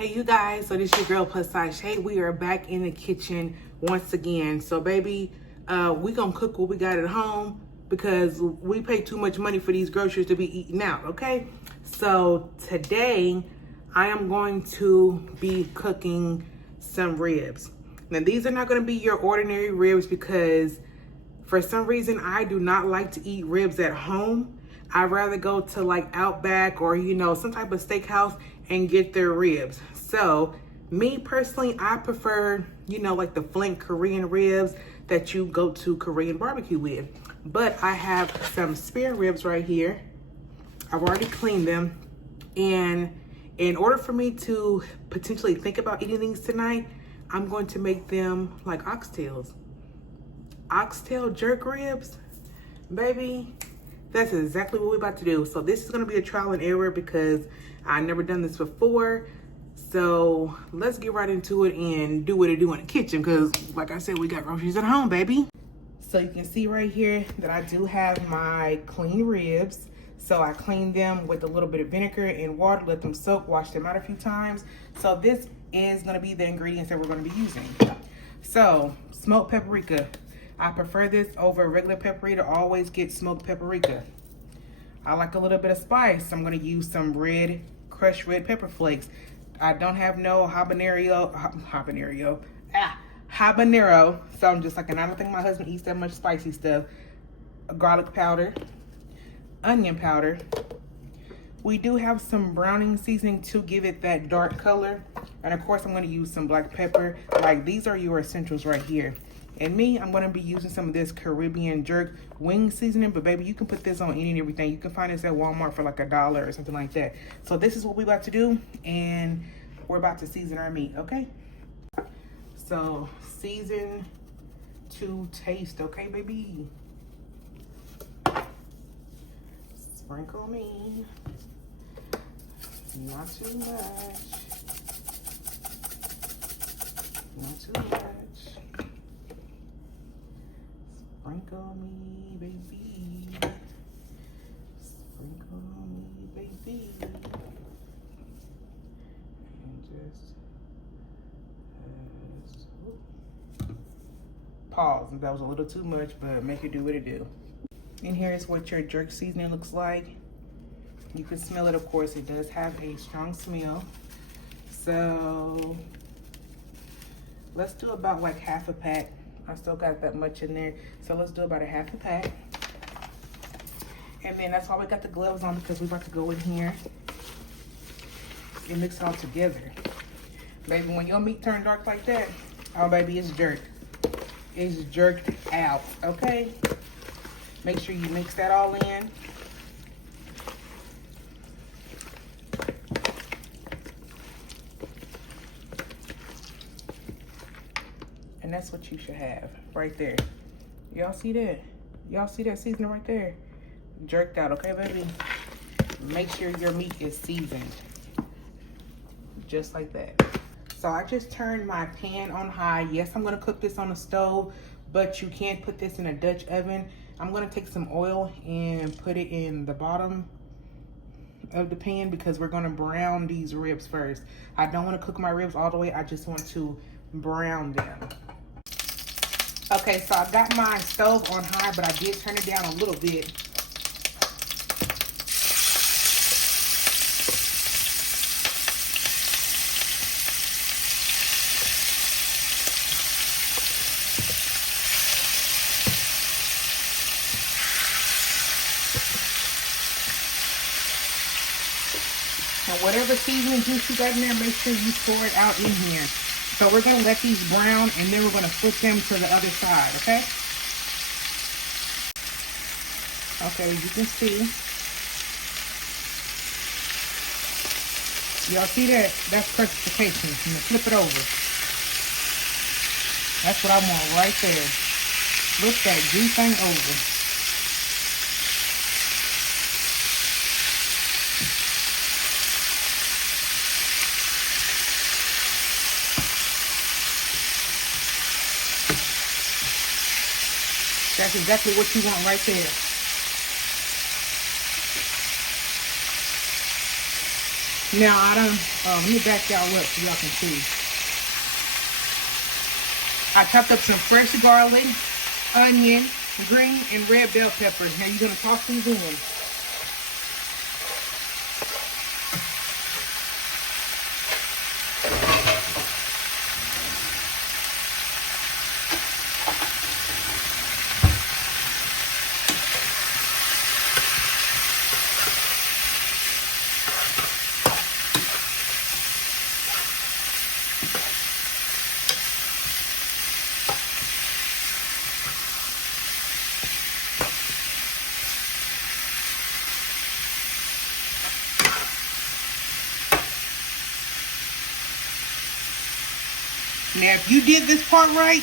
Hey you guys, so this is your girl PlusSizeShay. We are back in the kitchen once again. So baby, we gonna cook what we got at home because we pay too much money for these groceries to be eaten out, okay? So today I am going to be cooking some ribs. Now these are not gonna be your ordinary ribs because for some reason I do not like to eat ribs at home. I'd rather go to like Outback or some type of steakhouse and get their ribs. So me personally, I prefer like the flank Korean ribs that you go to Korean barbecue with. But I have some spare ribs right here. I've already cleaned them, and in order for me to potentially think about eating these tonight, I'm going to make them like oxtails. Oxtail jerk ribs, baby. That's exactly what we're about to do. So this is gonna be a trial and error because I've never done this before. So let's get right into it and do what it do in the kitchen because like I said, we got groceries at home, baby. So you can see right here that I do have my clean ribs. So I cleaned them with a little bit of vinegar and water, let them soak, wash them out a few times. So this is gonna be the ingredients that we're gonna be using. So smoked paprika. I prefer this over regular paprika. Always get smoked paprika. I like a little bit of spice. I'm gonna use some crushed red pepper flakes. I don't have no habanero. So I'm just like, and I don't think my husband eats that much spicy stuff. Garlic powder, onion powder. We do have some browning seasoning to give it that dark color. And of course I'm gonna use some black pepper. Like these are your essentials right here. And me, I'm gonna be using some of this Caribbean jerk wing seasoning, but baby, you can put this on any and everything. You can find this at Walmart for like $1 or something like that. So this is what we're about to do, and we're about to season our meat, okay? So season to taste, okay, baby? Sprinkle me, not too much, not too much. Sprinkle me, baby. Sprinkle me, baby. And just pause. That was a little too much, but make it do what it do. And here's what your jerk seasoning looks like. You can smell it, of course. It does have a strong smell. So let's do about like half a pack. I still got that much in there. So let's do about a half a pack. And then that's why we got the gloves on, because we're about to go in here and mix it all together. Baby, when your meat turn dark like that, oh baby, it's jerked. It's jerked out, okay? Make sure you mix that all in. And that's what you should have right there. Y'all see that? Y'all see that seasoning right there? Jerked out, okay, baby? Make sure your meat is seasoned. Just like that. So I just turned my pan on high. Yes, I'm gonna cook this on the stove, but you can put this in a Dutch oven. I'm gonna take some oil and put it in the bottom of the pan because we're gonna brown these ribs first. I don't wanna cook my ribs all the way. I just want to brown them. Okay, so I got my stove on high, but I did turn it down a little bit. Now, whatever seasoning juice you got in there, make sure you pour it out in here. So we're gonna let these brown and then we're gonna flip them to the other side, okay? Okay, you can see. Y'all see that? That's crustification. I'm gonna flip it over. That's what I want right there. Flip that juice thing over. That's exactly what you want right there. Now I done, let me back y'all up so y'all can see. I chopped up some fresh garlic, onion, green and red bell peppers. Now you're gonna toss these in. Now, if you did this part right,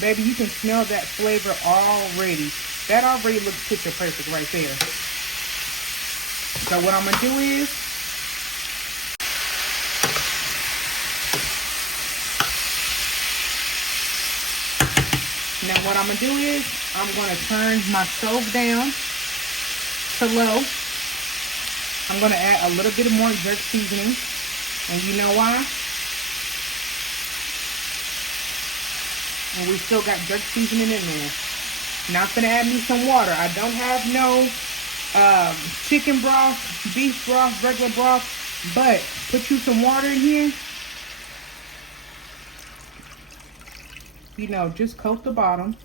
baby, you can smell that flavor already. That already looks picture perfect right there. So what I'm going to do is, now what I'm going to do is, I'm going to turn my stove down to low. I'm going to add a little bit more jerk seasoning. And you know why? And we still got jerk seasoning in there. Now I'm gonna add me some water. I don't have no chicken broth, beef broth, regular broth, but put you some water in here. You know, just coat the bottom.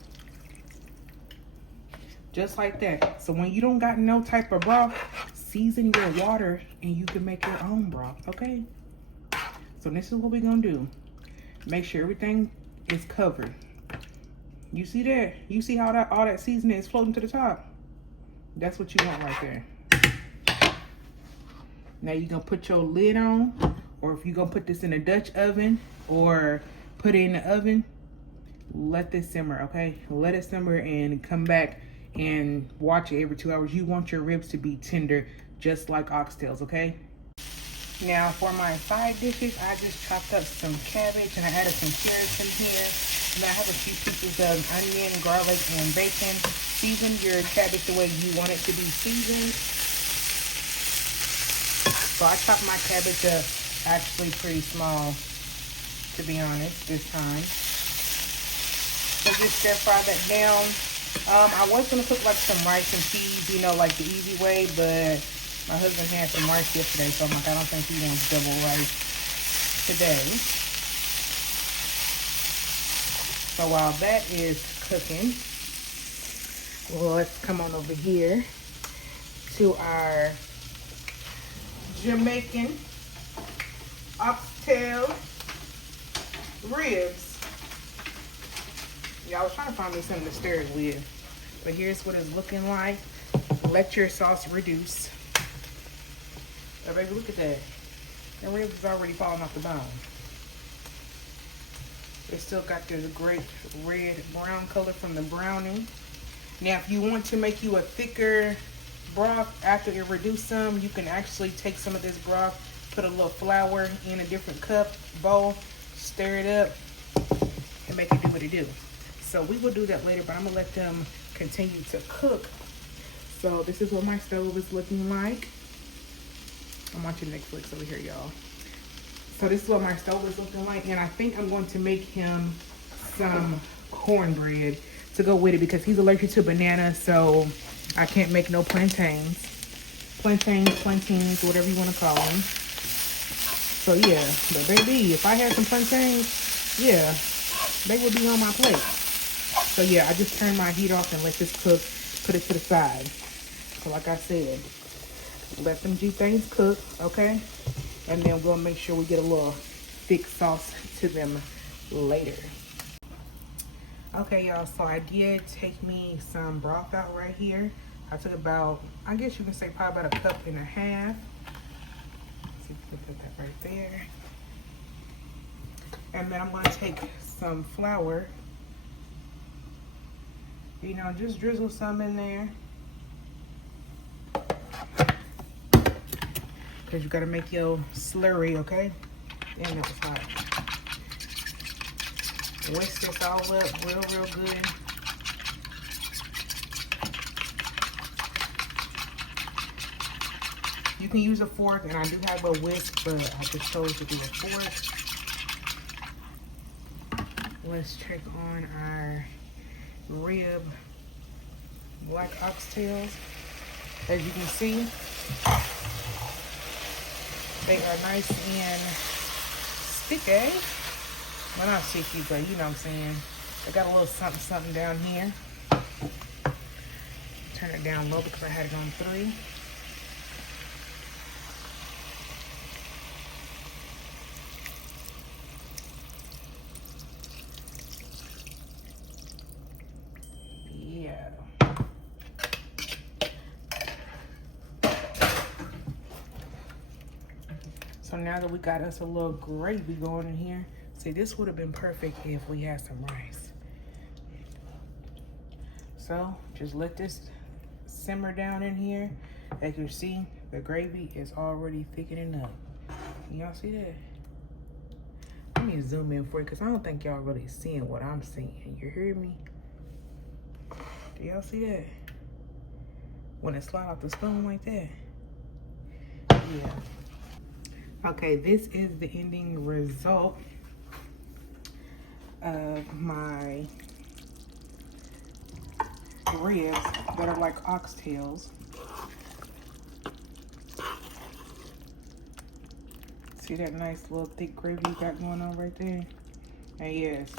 Just like that. So when you don't got no type of broth, season your water and you can make your own broth, okay? So this is what we're gonna do. Make sure everything is covered. You see that? You see how that all that seasoning is floating to the top? That's what you want right there. Now you're gonna put your lid on, or if you're gonna put this in a Dutch oven or put it in the oven, let this simmer, okay? Let it simmer and come back and watch it every 2 hours. You want your ribs to be tender, just like oxtails, okay? Now for my side dishes, I just chopped up some cabbage and I added some carrots in here. And I have a few pieces of onion, garlic, and bacon. Season your cabbage the way you want it to be seasoned. So I chopped my cabbage up actually pretty small, to be honest, this time. So just stir fry that down. I was gonna cook like some rice and peas, you know, like the easy way, but my husband had some rice yesterday, so I'm like, I don't think he wants double rice today. So while that is cooking, well, let's come on over here to our Jamaican oxtail ribs. Yeah, I was trying to find me something to stir it with, but here's what it's looking like. Let your sauce reduce. Oh, baby, look at that. The ribs is already falling off the bone. It still got this great red brown color from the browning. Now, if you want to make you a thicker broth after it reduce some, you can actually take some of this broth, put a little flour in a different cup, bowl, stir it up, and make it do what it do. So we will do that later, but I'm gonna let them continue to cook. So this is what my stove is looking like. I'm watching Netflix over here, y'all. So this is what my stove is looking like, and I think I'm going to make him some cornbread to go with it because he's allergic to bananas, so I can't make no plantains, whatever you want to call them. So yeah, but baby, if I had some plantains, yeah, they would be on my plate. So yeah, I just turned my heat off and let this cook, put it to the side. So like I said, let them G things cook, okay? And then we'll make sure we get a little thick sauce to them later. Okay, y'all, so I did take me some broth out right here. I took about, I guess you can say probably about 1.5 cups. Let's see if we can put that right there. And then I'm gonna take some flour. You know, just drizzle some in there. Because you gotta make your slurry, okay? Damn, that was hot. Whisk this all up real good. You can use a fork, and I do have a whisk, but I just chose to do a fork. Let's check on our rib black oxtails. As you can see, they are nice and sticky. Well, not sticky, but you know what I'm saying. I got a little something, something down here. Turn it down low because I had it on 3. Yeah. So now that we got us a little gravy going in here, see, this would have been perfect if we had some rice. So just let this simmer down in here. As you see, the gravy is already thickening up. Y'all see that? Let me zoom in for you because I don't think y'all really seeing what I'm seeing. You hear me? Do y'all see that? When it slide off the spoon like that? Yeah. Okay, this is the ending result of my ribs that are like oxtails. See that nice little thick gravy you got going on right there? And yes,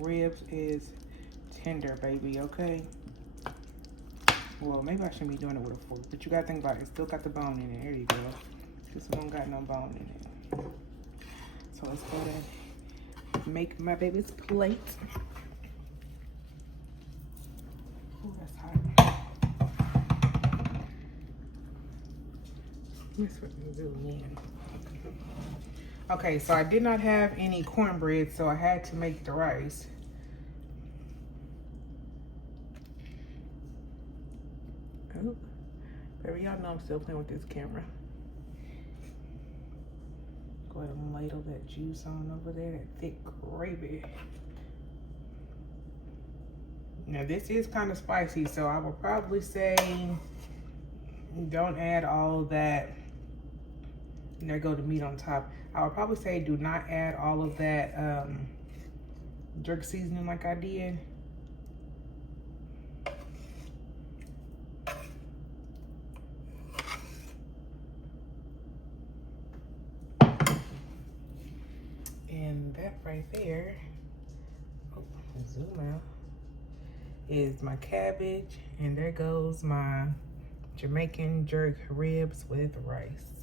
ribs is tender, baby, okay? Well, maybe I shouldn't be doing it with a fork, but you gotta think about it. It still got the bone in it. Here you go. This one got no bone in it. So let's go ahead and make my baby's plate. Ooh, that's hot. Let's zoom in. Okay, so I did not have any cornbread, so I had to make the rice. Oh, baby, y'all know I'm still playing with this camera. Go ahead and ladle that juice on over there, that thick gravy. Now this is kind of spicy, so I would probably say don't add all that. And there go the meat on top. I would probably say do not add all of that jerk seasoning like I did. And that right there, oh, zoom out, is my cabbage. And there goes my Jamaican jerk ribs with rice.